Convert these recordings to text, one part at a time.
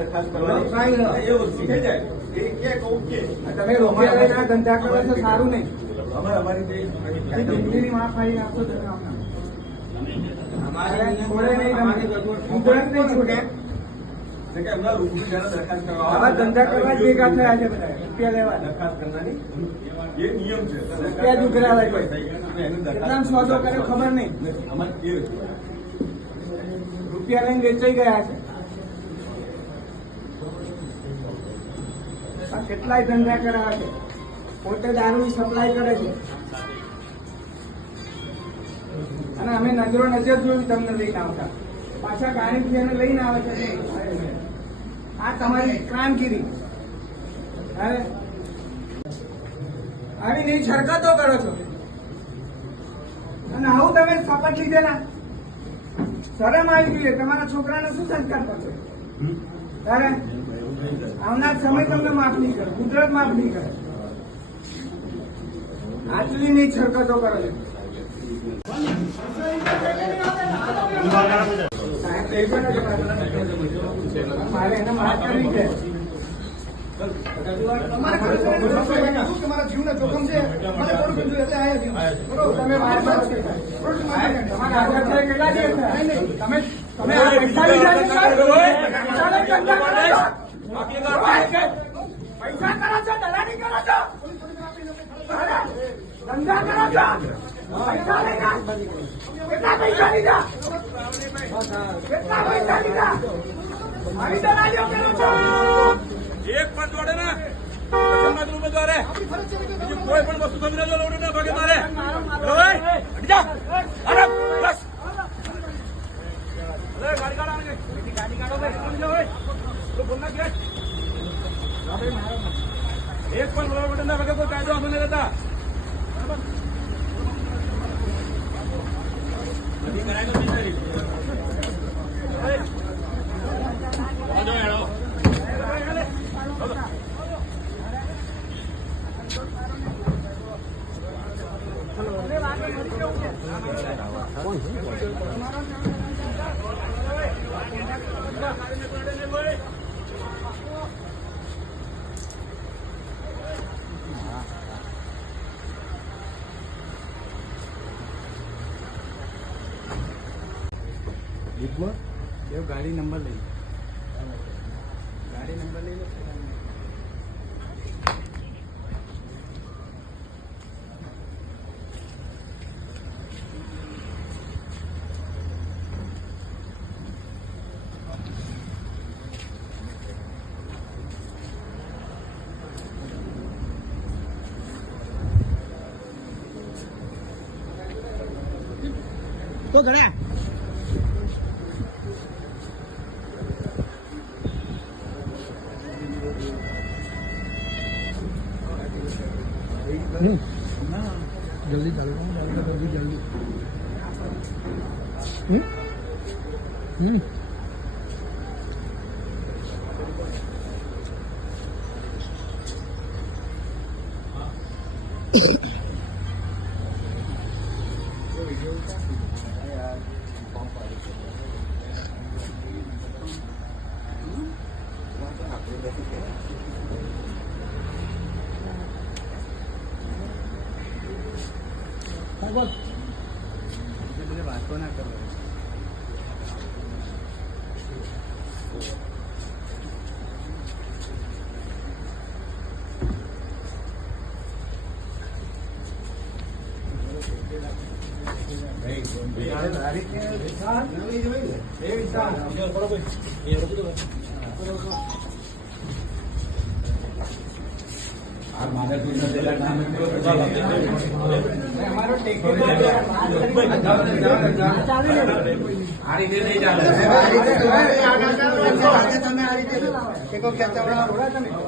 દરખાસ્ત કરવાની એ વસ્તુ થઈ જાય એ કે કહું કે તમે રૂપિયા લઈને ધંધા કરો છો સારું નહીં. અમારી જિંદગીની માં ફાડી નાખો તમે છોડે નહીં ગુજરાત નહીં છૂટે. આવા ધંધા કરવા જ ભેગા થયા છે બધા રૂપિયા લેવા દરખાસ્ત કરવાની એ નિયમ છે. રૂપિયા જ ઉઘરાવાય કેટલામ સોદો કર્યો ખબર નહીં. રૂપિયા લઈને વેચાઈ ગયા છે. કેટલાય ધંધા કરાવે છે. પોતે દારૂની સપ્લાય કરે છે અને અમે નજરો નજર જોયું તમને લઈને આવતા પાછા ગાડી લઈને આવે છે. આ તમારી કામગીરી. હવે આવી નહીં હરકતો કરો છો અને આવું તમે શપથ લીધેલા શરમ આવી જોઈએ. તમારા છોકરાને શું સંસ્કાર કરશો? ત્યારે આવનાર સમય તમને માફ નહીં કરે, કુદરત માફ નહીં કરે. આટલી નહીં હરકતો કરો છો. મારે એને માફ કરવી છે. તમારા જીવના જોખમ છે. તમે કેટલા દિવસ તમે પૈસા લીધા પૈસા કરો છો, દલાલી કરો છો, ધંધા કરો છો. પૈસા લીધા કેટલા પૈસા લીધા? કેટલા પૈસા લીધા? મારી દલાલીઓ કરો છો. એક પણ દોડે ને ઉમેદવારે બીજું કોઈ પણ વસ્તુ સમજી લો લોડ ના ભાગે મારે ગાડી કાઢો એક પણ લોડ ના ભાગે કોઈ કાયદો અમલ રહેતા બધી કરાય ગાડી નંબર લઈ લો. તો ઘણા जल्दी डालो जल्दी વાતો ના કરો.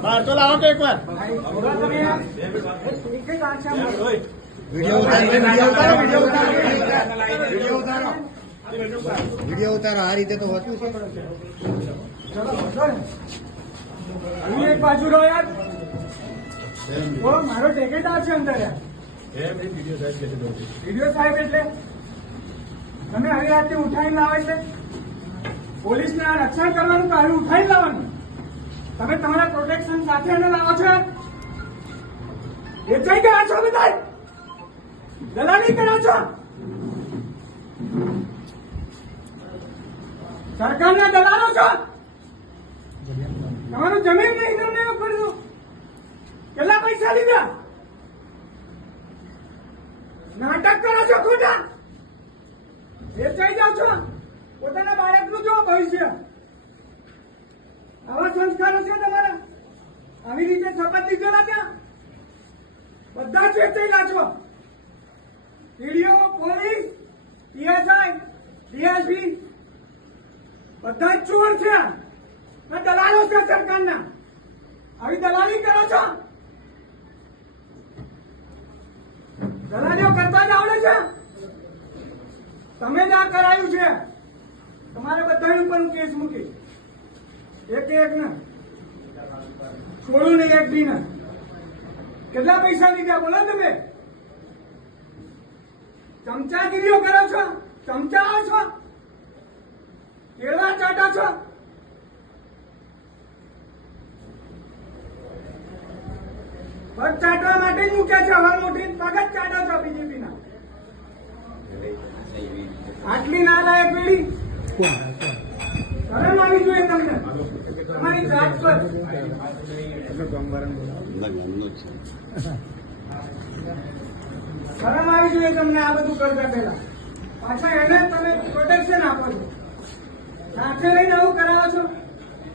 અમારો તો લાવો તો એક વાર વિડીયો ઉતારો. આ રીતે તો હોતું છે. એક બાજુ રહો યાર. મારો ટેકેદાર છે અંદર. વિડીયો સાહેબ એટલે તમે આવી રાતે ઉઠાઈને લાવે છે. પોલીસને આ રક્ષણ કરવાનું તો આવી ઉઠાઈને લાવવાનું. તમે તમારા પ્રોટેક્શન સાથે એને લાવો છો. વેચાઈ ગયા છો બધા, દલાલી કરો છો. સરકારના દલાલો છો. તમારું જમીન નહીં તમને એવું કર્યું. કેટલા પૈસા લીધા? નાટક કરો છો ખોટા. વેચાઈ જાવ છો. પોતાના બાળકનું જો ભવિષ્ય. આવા સંસ્કારો છે તમારા? આવી રીતે શપથ લીધેલા ત્યાં બધા જ વેચાયેલા છો. ટીડીઓ, પોલીસ, પીએસઆઈ, ડીએસપી બધા જ ચોર છે. દલાલો છે સરકારના. આવી દલાલી કરો છો. દલાલીઓ કરતા જ આવડે છે. તમે જ આ કરાયું છે. તમારે બધા ઉપર હું કેસ મૂકી એક ને છોડું નહીં, એક બી ને. કેટલા પૈસા લીધા બોલો તમે? ચમચાગીરીઓ કરો છો, ચમચાઓ છો, કેળવા ચાટો છો. પગ ચાટવા માટે જ મૂક્યા છે. હવાર મોટી પગ જ ચાટો છો બીજેપીના. આટલી ના લાયક પેઢી. શરમ આવી જોઈએ તમને. તમારી જાત પર શરમ આવી જોઈએ તમને. આ બધું કરતા પહેલા પાછા એને તમે પ્રોટેક્શન આપો છો. સાથે લઈને આવું કરાવો છો.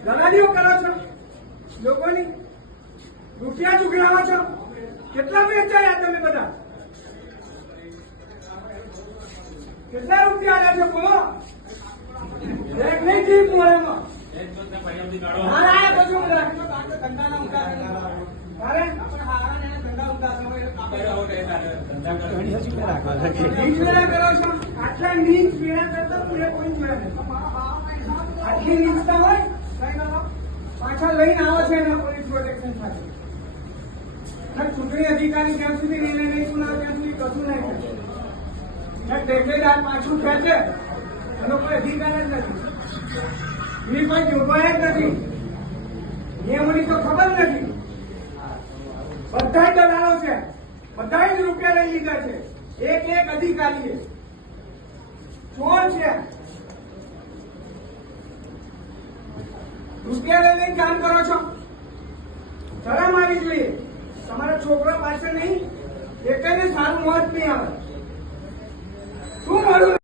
દલાલીઓ કરો છો લોકોની. રૂપિયા ચૂકલાવો છો. કેટલા વેચાયા તમે બધા? કેટલા રૂપિયા આવ્યા છે બોલો? એક નહીં જીપ મોડામાં. હારા બધું ધંધાના ઉતાર. અરે ધંધા કરો છો. આટલા નીચ પીડા કરતા પૂરે કોઈ જોયા નહીં. આટલી નીચતા હોય પાછા લઈને આવો છે એના પોલીસ પ્રોટેક્શન સાથે. ચૂંટણી અધિકારી જ્યાં સુધી નિર્ણય નહીં સુનાવે ત્યાં સુધી કશું નહીં થાય. ટેકેદાર પાછું ખેંચે એનો કોઈ અધિકાર જ નથી. એની કોઈ જોગવાઈ જ નથી. નિયમોની તો ખબર નથી. બધા જ દલાલો છે. બધા જ રૂપિયા લઈ લીધા છે. એક અધિકારીએ ચોર છે. રૂપિયા લઈને કામ કરો છો. શરમ આવી જોઈએ. તમારા છોકરા પાસે નહીં, એકને સારું મોત નહીં આવે. શું મળ્યું?